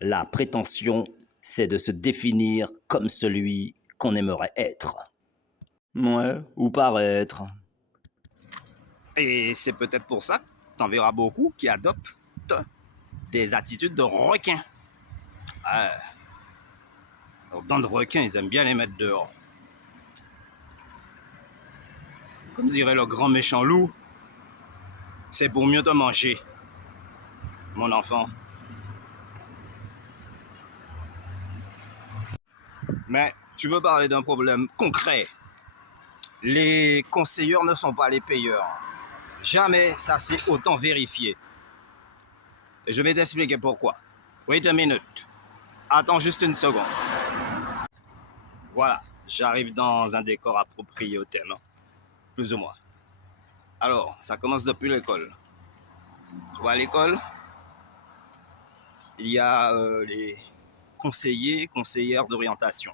La prétention, c'est de se définir comme celui qu'on aimerait être. Ouais, ou paraître. Et c'est peut-être pour ça que t'en verras beaucoup qui adoptent des attitudes de requin. Leurs dents de requin, ils aiment bien les mettre dehors. Comme dirait le grand méchant loup, c'est pour mieux te manger, mon enfant. Mais tu veux parler d'un problème concret. Les conseilleurs ne sont pas les payeurs. Jamais ça s'est autant vérifié. Et je vais t'expliquer pourquoi. Wait a minute. Attends juste une seconde. Voilà, j'arrive dans un décor approprié au thème, plus ou moins. Alors, ça commence depuis l'école. Tu vois, à l'école, il y a les conseillers, conseillères d'orientation.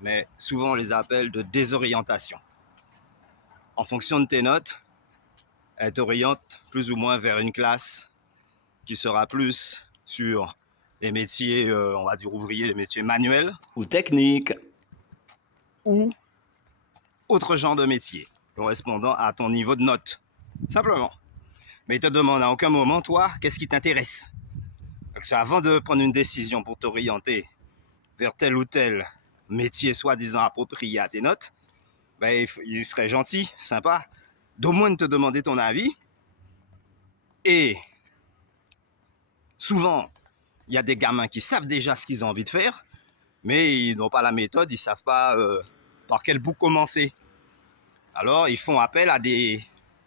Mais souvent, on les appelle de désorientation. En fonction de tes notes, elles t'orientent plus ou moins vers une classe qui sera plus sur les métiers, on va dire ouvriers, les métiers manuels. Ou technique. Ou autre genre de métier correspondant à ton niveau de notes. Simplement. Mais il te demande à aucun moment, toi, qu'est-ce qui t'intéresse. Avant de prendre une décision pour t'orienter vers tel ou tel métier soi-disant approprié à tes notes, ben, il serait gentil, sympa, d'au moins de te demander ton avis. Et souvent, il y a des gamins qui savent déjà ce qu'ils ont envie de faire, mais ils n'ont pas la méthode, ils ne savent pas par quel bout commencer. Alors, ils font appel à des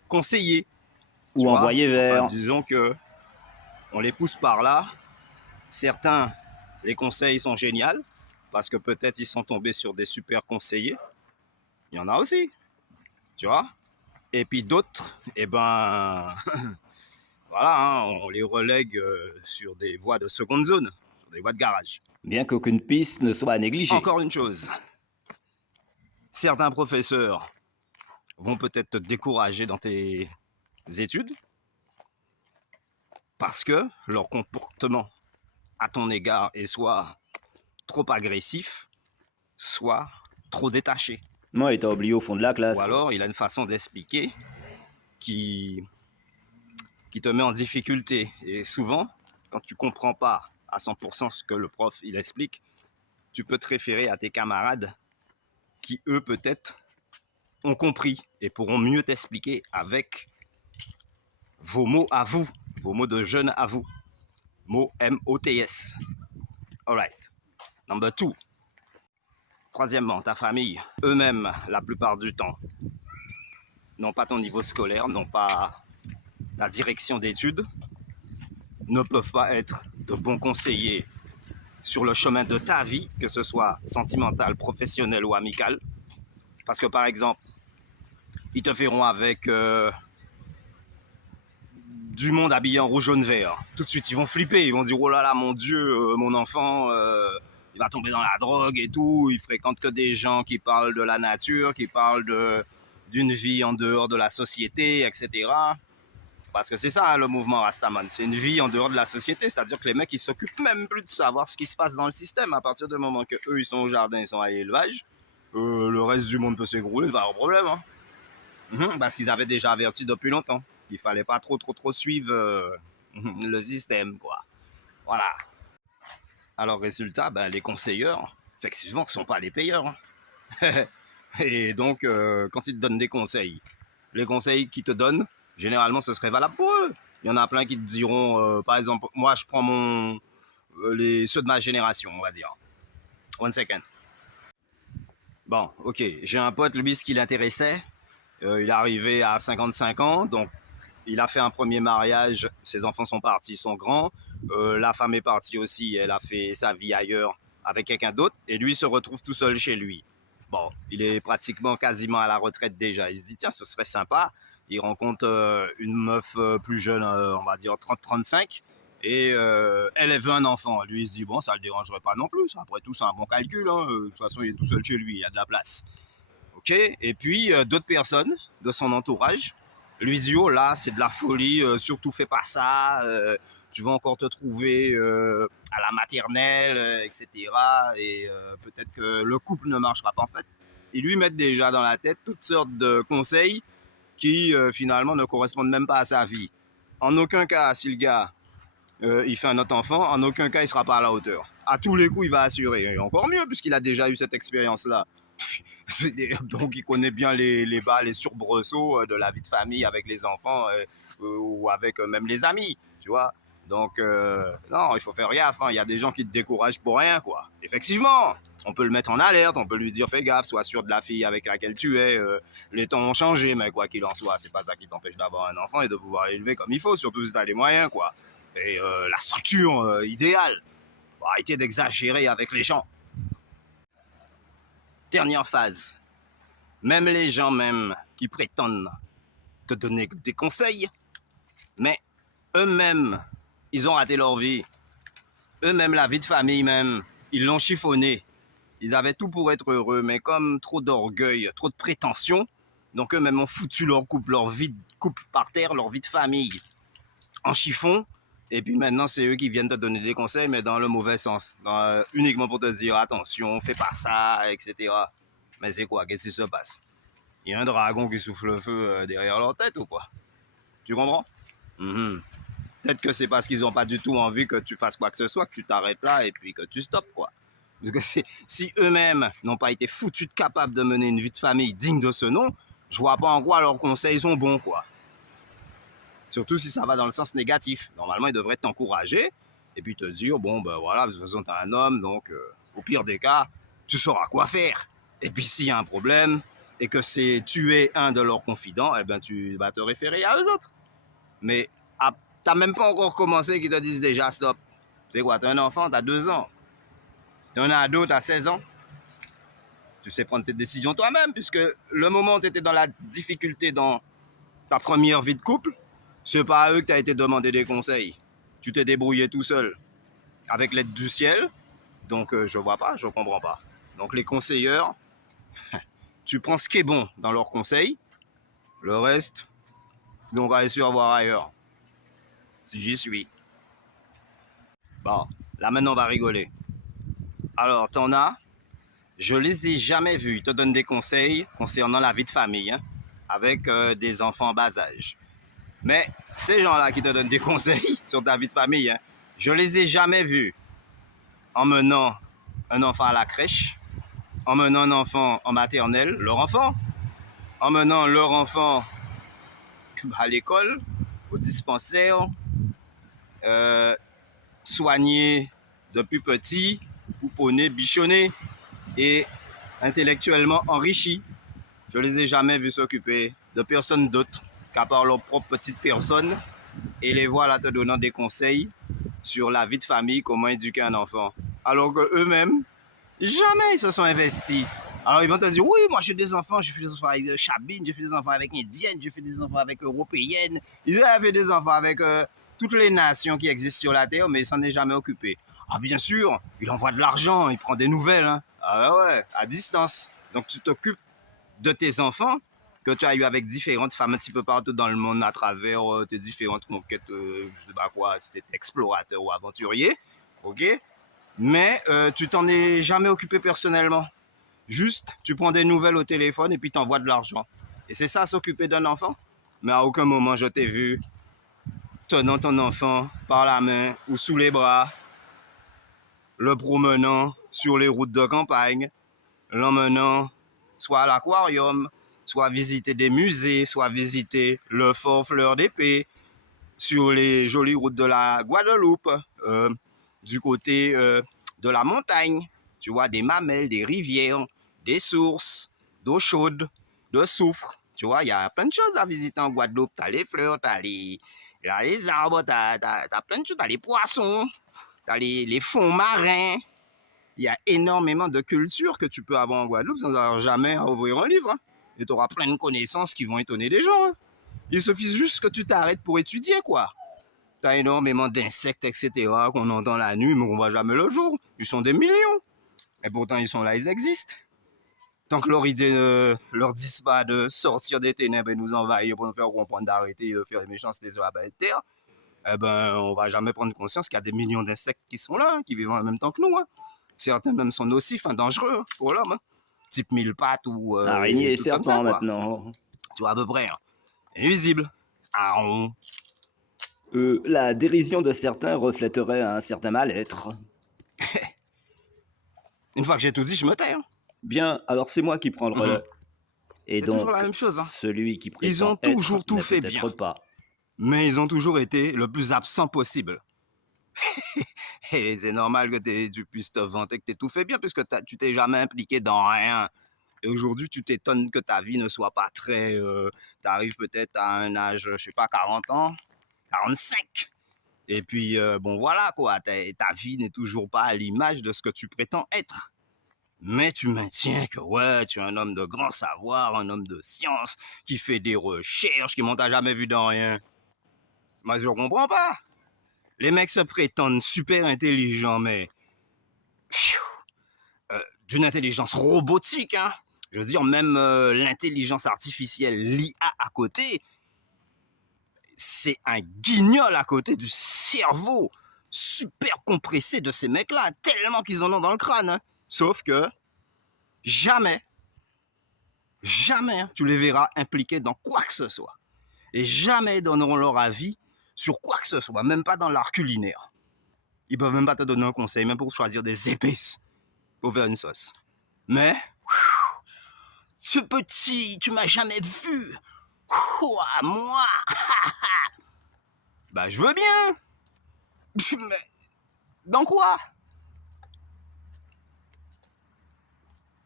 conseillers. Ou envoyés vers. Enfin, disons que on les pousse par là. Certains, les conseils sont géniaux, parce que peut-être ils sont tombés sur des super conseillers. Il y en a aussi, tu vois. Et puis d'autres, eh ben, voilà, hein, on les relègue sur des voies de seconde zone, sur des voies de garage. Bien qu'aucune piste ne soit négligée. Encore une chose, certains professeurs vont peut-être te décourager dans tes études parce que leur comportement à ton égard est soit trop agressif, soit trop détaché. Moi, il t'a oublié au fond de la classe. Ou alors, il a une façon d'expliquer qui te met en difficulté. Et souvent, quand tu comprends pas à 100% ce que le prof il explique, tu peux te référer à tes camarades qui, eux, peut-être, ont compris et pourront mieux t'expliquer avec vos mots à vous, vos mots de jeunes à vous. Mots M-O-T-S. Alright. Number 2. Troisièmement, ta famille, eux-mêmes, la plupart du temps, n'ont pas ton niveau scolaire, n'ont pas ta direction d'études, ne peuvent pas être de bons conseillers sur le chemin de ta vie, que ce soit sentimental, professionnel ou amical. Parce que, par exemple, ils te verront avec du monde habillé en rouge, jaune, vert. Tout de suite, ils vont flipper. Ils vont dire, oh là là, mon Dieu, mon enfant, il va tomber dans la drogue et tout. Il fréquente que des gens qui parlent de la nature, qui parlent d'une vie en dehors de la société, etc. Parce que c'est ça, hein, le mouvement Rastaman. C'est une vie en dehors de la société. C'est-à-dire que les mecs, ils s'occupent même plus de savoir ce qui se passe dans le système. À partir du moment que eux, ils sont au jardin, ils sont à l'élevage, le reste du monde peut s'écrouler, c'est pas leur problème. Hein. Parce qu'ils avaient déjà averti depuis longtemps qu'il fallait pas trop suivre le système, quoi. Voilà. Alors, résultat, ben, les conseilleurs, effectivement, ne sont pas les payeurs. Hein. Et donc, quand ils te donnent des conseils, les conseils qu'ils te donnent, généralement, ce serait valable pour eux. Il y en a plein qui te diront, par exemple, moi, je prends ceux de ma génération, on va dire. One second. Bon, ok, j'ai un pote, lui, ce qui l'intéressait, il est arrivé à 55 ans, donc il a fait un premier mariage, ses enfants sont partis, ils sont grands, la femme est partie aussi, elle a fait sa vie ailleurs avec quelqu'un d'autre, et lui se retrouve tout seul chez lui. Bon, il est pratiquement quasiment à la retraite déjà, il se dit tiens, ce serait sympa, il rencontre une meuf plus jeune, on va dire 30-35, et elle veut un enfant. Lui, il se dit bon, ça le dérangerait pas non plus, après tout, c'est un bon calcul, hein. De toute façon, il est tout seul chez lui, il y a de la place. Ok, et puis d'autres personnes de son entourage lui disent oh là, c'est de la folie, surtout fais pas ça, tu vas encore te trouver à la maternelle, etc. Et peut-être que le couple ne marchera pas en fait. Ils lui mettent déjà dans la tête toutes sortes de conseils qui finalement ne correspondent même pas à sa vie. En aucun cas, si le gars il fait un autre enfant, en aucun cas il sera pas à la hauteur. À tous les coups, il va assurer. Et encore mieux, puisqu'il a déjà eu cette expérience-là. Donc il connaît bien les bas, les surbresauts de la vie de famille avec les enfants ou avec même les amis, tu vois. Donc non, il faut faire gaffe, hein. Il y a des gens qui te découragent pour rien, quoi. Effectivement, on peut le mettre en alerte, on peut lui dire fais gaffe, sois sûr de la fille avec laquelle tu es. Les temps ont changé, mais quoi qu'il en soit, c'est pas ça qui t'empêche d'avoir un enfant et de pouvoir l'élever comme il faut, surtout si tu as les moyens, quoi. Et la structure idéale, faut arrêter d'exagérer avec les gens. Dernière phase. Même les gens même qui prétendent te donner des conseils, mais eux-mêmes, ils ont raté leur vie. Eux-mêmes, la vie de famille même, ils l'ont chiffonné. Ils avaient tout pour être heureux, mais comme trop d'orgueil, trop de prétention, donc eux-mêmes ont foutu leur couple, leur vie de couple par terre, leur vie de famille en chiffon. Et puis maintenant, c'est eux qui viennent te donner des conseils, mais dans le mauvais sens. Uniquement pour te dire, attention, fais pas ça, etc. Mais c'est quoi? Qu'est-ce qui se passe? Il y a un dragon qui souffle le feu derrière leur tête ou quoi? Tu comprends? Peut-être que c'est parce qu'ils n'ont pas du tout envie que tu fasses quoi que ce soit, que tu t'arrêtes là et puis que tu stoppes, quoi. Parce que si eux-mêmes n'ont pas été foutus de capables de mener une vie de famille digne de ce nom, je vois pas en quoi leurs conseils sont bons, quoi. Surtout si ça va dans le sens négatif. Normalement, ils devraient t'encourager et puis te dire, bon, ben voilà, de toute façon, t'es un homme, donc au pire des cas, tu sauras quoi faire. Et puis s'il y a un problème et que tu es un de leurs confidents, eh ben tu vas te référer à eux autres. Mais t'as même pas encore commencé qu'ils te disent déjà stop. C'est quoi, t'as un enfant, t'as 2 ans. T'es un ado, t'as 16 ans. Tu sais prendre tes décisions toi-même, puisque le moment où t'étais dans la difficulté dans ta première vie de couple, c'est pas à eux que t'as été demandé des conseils. Tu t'es débrouillé tout seul, avec l'aide du ciel. Donc je vois pas, je comprends pas. Donc les conseilleurs, tu prends ce qui est bon dans leurs conseils. Le reste, on va essayer de voir ailleurs. Si j'y suis. Bon, là maintenant on va rigoler. Alors, t'en as, je les ai jamais vus. Ils te donnent des conseils concernant la vie de famille, hein, avec des enfants en bas âge. Mais ces gens-là qui te donnent des conseils sur ta vie de famille, hein, je les ai jamais vus emmenant un enfant à la crèche, emmenant un enfant en maternelle, leur enfant, emmenant leur enfant à l'école, au dispensaire, soigner depuis petit, pouponner, bichonner et intellectuellement enrichis. Je les ai jamais vus s'occuper de personne d'autre qu'à part leur propre petite personne et les voilà te donnant des conseils sur la vie de famille, comment éduquer un enfant. Alors qu'eux-mêmes, jamais ils se sont investis. Alors ils vont te dire, oui, moi j'ai des enfants, j'ai fait des enfants avec Chabine, j'ai fait des enfants avec Indiennes, j'ai fait des enfants avec Européennes, ils avaient des enfants avec toutes les nations qui existent sur la Terre, mais ils s'en est jamais occupé. Ah bien sûr, il envoie de l'argent, il prend des nouvelles, hein. Ah ouais, à distance. Donc tu t'occupes de tes enfants que tu as eu avec différentes femmes un petit peu partout dans le monde à travers tes différentes conquêtes, je sais pas quoi, si tu étais explorateur ou aventurier, ok? Mais tu t'en es jamais occupé personnellement. Juste, tu prends des nouvelles au téléphone et puis t'envoies de l'argent. Et c'est ça, s'occuper d'un enfant? Mais à aucun moment je t'ai vu tenant ton enfant par la main ou sous les bras, le promenant sur les routes de campagne, l'emmenant soit à l'aquarium, soit visiter des musées, soit visiter le Fort Fleur d'Épée, sur les jolies routes de la Guadeloupe, du côté de la montagne, tu vois, des mamelles, des rivières, des sources, d'eau chaude, de soufre. Tu vois, il y a plein de choses à visiter en Guadeloupe. Tu as les fleurs, tu as les arbres, tu as plein de choses, tu as les poissons, tu as les fonds marins. Il y a énormément de cultures que tu peux avoir en Guadeloupe sans avoir jamais à ouvrir un livre. Hein. Et tu auras plein de connaissances qui vont étonner les gens. Hein. Il suffit juste que tu t'arrêtes pour étudier, quoi. Tu as énormément d'insectes, etc., qu'on entend la nuit, mais qu'on ne voit jamais le jour. Ils sont des millions. Et pourtant, ils sont là, ils existent. Tant que leur idée ne leur dise pas de sortir des ténèbres et nous envahir pour nous faire comprendre d'arrêter de faire des méchancetés sur la planète Terre, eh ben, on va jamais prendre conscience qu'il y a des millions d'insectes qui sont là, hein, qui vivent en même temps que nous. Hein. Certains même sont nocifs, hein, dangereux hein, pour l'homme. Hein. Type mille pattes ou Araignées des et trucs comme ça, serpents quoi. maintenant. Tu vois, à peu près. Hein. Invisible. Ah, La dérision de certains reflèterait un certain mal-être. Une fois que j'ai tout dit, je me tais. Hein. Bien, alors c'est moi qui prends le relais. Et C'est donc, toujours la même chose. Hein. celui qui Ils ont prétend toujours être tout n'est fait peut-être bien. pas. Mais ils ont toujours été le plus absent possible. Et c'est normal que tu puisses te vanter que tu tout fait bien, puisque tu t'es jamais impliqué dans rien. Et aujourd'hui, tu t'étonnes que ta vie ne soit pas très... tu arrives peut-être à un âge, je sais pas, 40 ans, 45. Et puis, bon, voilà, quoi. Ta vie n'est toujours pas à l'image de ce que tu prétends être. Mais tu maintiens que, ouais, tu es un homme de grand savoir, un homme de science, qui fait des recherches, qui m'ont jamais vu dans rien. Moi, je comprends pas. Les mecs se prétendent super intelligents, mais... d'une intelligence robotique, hein. Je veux dire, même l'intelligence artificielle, l'IA à côté, c'est un guignol à côté du cerveau super compressé de ces mecs-là, tellement qu'ils en ont dans le crâne. Hein. Sauf que jamais tu les verras impliqués dans quoi que ce soit. Et jamais ils donneront leur avis sur quoi que ce soit, même pas dans l'art culinaire. Ils peuvent même pas te donner un conseil, même pour choisir des épices pour faire une sauce. Mais, ce petit, tu m'as jamais vu. Moi, bah je veux bien. Mais, dans quoi?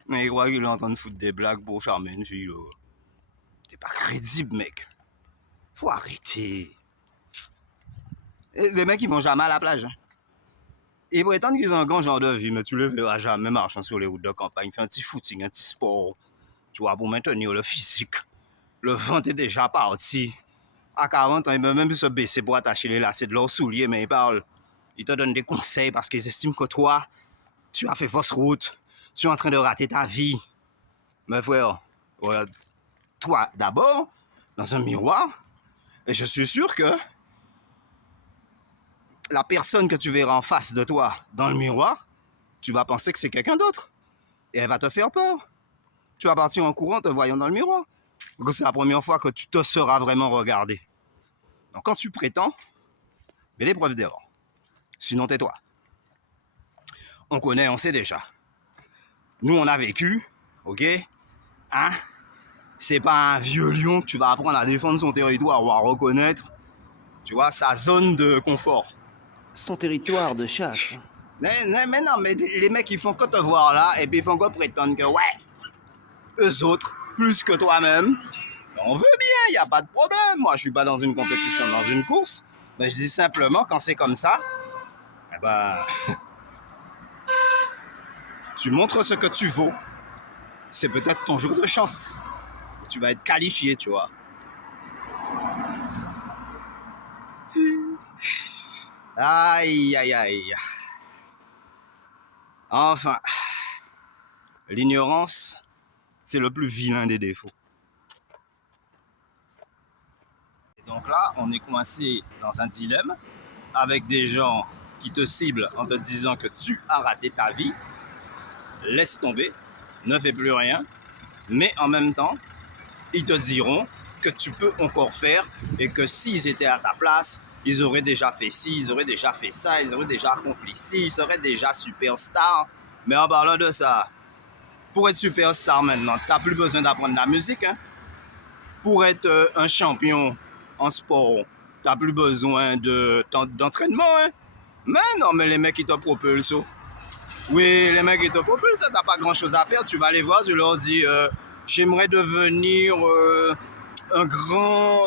Mais il croit qu'il est en train de foutre des blagues pour charmer une fille, là. T'es pas crédible, mec. Faut arrêter. Les mecs, ils vont jamais à la plage. Hein. Ils prétendent qu'ils ont un grand genre de vie, mais tu le verras jamais marchant sur les routes de campagne. Faire un petit footing, un petit sport. Tu vois, pour maintenir le physique. Le vent est déjà parti. À 40 ans, ils peuvent même se baisser pour attacher les lacets de leurs souliers, mais ils parlent. Ils te donnent des conseils parce qu'ils estiment que toi, tu as fait fausse route. Tu es en train de rater ta vie. Mais frère, regarde, toi d'abord, dans un miroir, et je suis sûr que la personne que tu verras en face de toi dans le miroir, tu vas penser que c'est quelqu'un d'autre. Et elle va te faire peur. Tu vas partir en courant te voyant dans le miroir. Donc c'est la première fois que tu te seras vraiment regardé. Donc quand tu prétends, fais des preuves d'erreur. Sinon tais-toi. On connaît, on sait déjà. Nous on a vécu, ok? Hein? C'est pas un vieux lion que tu vas apprendre à défendre son territoire ou à reconnaître, tu vois, sa zone de confort. Son territoire de chasse. Mais non, mais les mecs ils font que te voir là et puis ils font que prétendre que ouais, eux autres, plus que toi-même, on veut bien, y a pas de problème. Moi je suis pas dans une compétition, dans une course, mais je dis simplement quand c'est comme ça, eh ben, tu montres ce que tu vaux. C'est peut-être ton jour de chance. Tu vas être qualifié, tu vois. Aïe, aïe, aïe. Enfin, l'ignorance, c'est le plus vilain des défauts. Et donc là, on est coincé dans un dilemme avec des gens qui te ciblent en te disant que tu as raté ta vie, laisse tomber, ne fais plus rien, mais en même temps, ils te diront que tu peux encore faire et que s'ils étaient à ta place, ils auraient déjà fait ci, ils auraient déjà fait ça, ils auraient déjà accompli ci, ils seraient déjà superstars. Mais en parlant de ça, pour être superstar maintenant, tu n'as plus besoin d'apprendre la musique. Hein? Pour être un champion en sport, tu n'as plus besoin d'entraînement. Hein? Mais non, mais les mecs qui te propulsent. Oui, les mecs qui te propulsent, tu n'as pas grand-chose à faire. Tu vas les voir, tu leur dis j'aimerais devenir un grand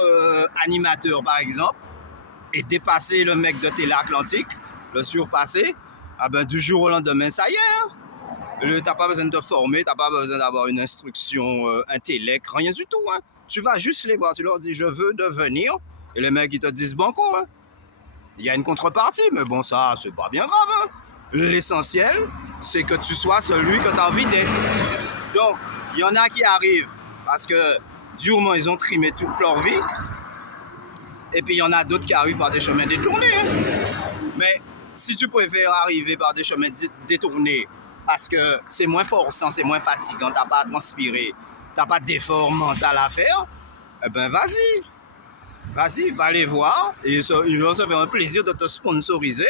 animateur, par exemple, et dépasser le mec de Télé Atlantique, le surpasser. Ah ben, du jour au lendemain, ça y est. Hein? T'as pas besoin de te former, t'as pas besoin d'avoir une instruction intellect, rien du tout. Hein? Tu vas juste les voir, tu leur dis je veux devenir, et les mecs ils te disent banco. Hein? Il y a une contrepartie, mais bon ça c'est pas bien grave. Hein? L'essentiel c'est que tu sois celui que tu as envie d'être. Donc il y en a qui arrivent parce que durement ils ont trimé toute leur vie, Et puis il y en a d'autres qui arrivent par des chemins détournés. Mais si tu préfères arriver par des chemins détournés, parce que c'est moins forçant, c'est moins fatigant, t'as pas à transpirer, t'as pas d'effort mental à faire, eh ben vas-y. Vas-y, va les voir. Et ça, ils vont se faire un plaisir de te sponsoriser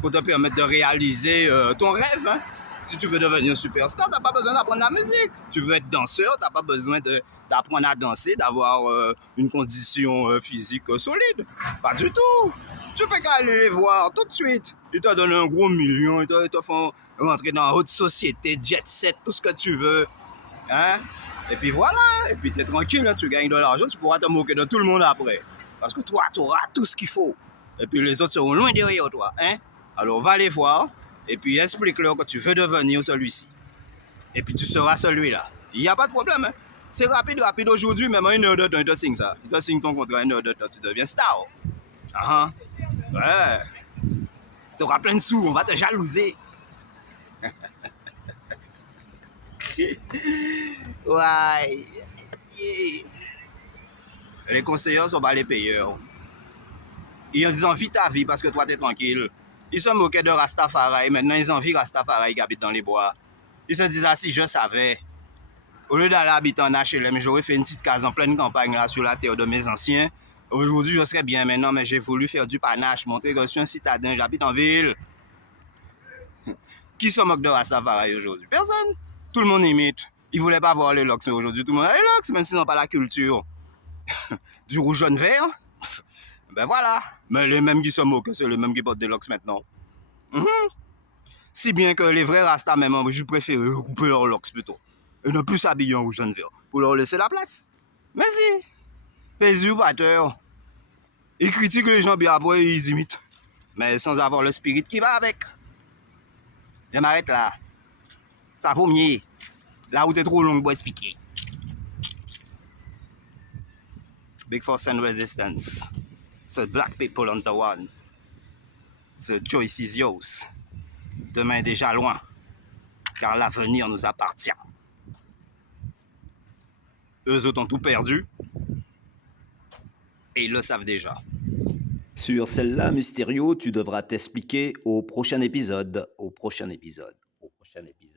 pour te permettre de réaliser ton rêve. Hein. Si tu veux devenir superstar, t'as pas besoin d'apprendre la musique. Tu veux être danseur, t'as pas besoin d'apprendre à danser, d'avoir une condition physique solide. Pas du tout. Tu fais qu'à aller les voir tout de suite. Ils te donnent un gros million, ils te font rentrer dans la haute société, jet set, tout ce que tu veux. Hein? Et puis voilà, et puis t'es tranquille, hein, tu gagnes de l'argent, tu pourras te moquer de tout le monde après. Parce que toi, tu auras tout ce qu'il faut. Et puis les autres seront loin derrière toi. Hein? Alors va les voir, et puis explique-leur que tu veux devenir celui-ci. Et puis tu seras celui-là. Il n'y a pas de problème. Hein? C'est rapide aujourd'hui, même en 1 heure de temps, il te signe ça. Il te signe ton contrat, 1 heure de temps, tu deviens star. Ouais. Tu auras plein de sous, on va te jalouser. Ouais. Yeah. Les conseillers sont pas les payeurs. Ils envient ta vie parce que toi, t'es tranquille. Ils se moquaient de Rastafari. Maintenant, ils envient Rastafari qui habite dans les bois. Ils se disent, ah, si je savais, au lieu d'aller habiter en HLM, j'aurais fait une petite case en pleine campagne là, sur la terre de mes anciens. Aujourd'hui, je serais bien maintenant, mais j'ai voulu faire du panache, montrer que je suis un citadin, j'habite en ville. Qui se moque de Rastafari aujourd'hui? Personne. Tout le monde imite. Ils voulaient pas voir les locks, mais aujourd'hui, tout le monde a les locks, même s'ils n'ont pas la culture. Du rouge, jaune, vert. Ben voilà. Mais les mêmes qui se moquent, c'est les mêmes qui portent des locks maintenant. Si bien que les vrais Rastas, même, je préfère couper leurs locks plutôt. Et ne plus s'habiller en rouge, jaune, vert. Pour leur laisser la place. Mais si. Les usurpateurs. Ils critiquent les gens, bien après, ils imitent. Mais sans avoir le spirit qui va avec. Je m'arrête là. Ça vaut mieux. Là où t'es trop long pour expliquer. Big Force and Resistance. The Black People on the One. The choice is yours. Demain est déjà loin, car l'avenir nous appartient. Eux autres ont tout perdu, et ils le savent déjà. Sur celle-là, Mysterio, tu devras t'expliquer au prochain épisode.